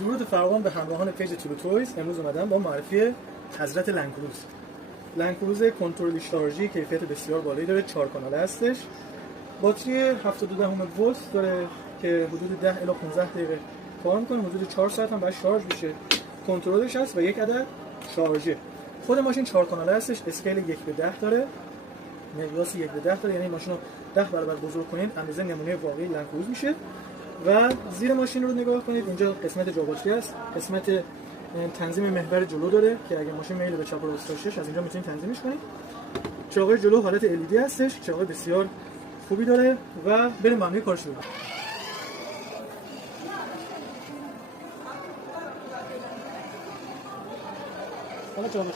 درود فراوان به همراهان پیج تولو تویز. امروز اومدم با معرفی حضرت لنکروز. لنکروز کنترل شارژی کیفیت بسیار بالایی داره، 4 کاناله هستش. باتری 7.2 ولت داره که حدود 10 الی 15 دقیقه کار میکنه، حدود 4 ساعت هم باید شارژ بشه. کنترلش هست و یک عدد شارژه. خود ماشین 4 کاناله هستش، اسکیل 1:10 داره، مقیاس 1:10 داره، یعنی ماشین رو 10 برابر بزرگ کنید اندازه نمونه واقعی لنکروز میشه. و زیر ماشین رو نگاه کنید، اینجا قسمت جاباتری است، قسمت تنظیم محور جلو داره که اگه ماشین میل به چپ و راستش از اینجا میتونید تنظیمش کنید. چراغ جلو حالت LED هستش، چراغ بسیار خوبی داره و بریم با هم کارش رو ببینیم. حالا چراغش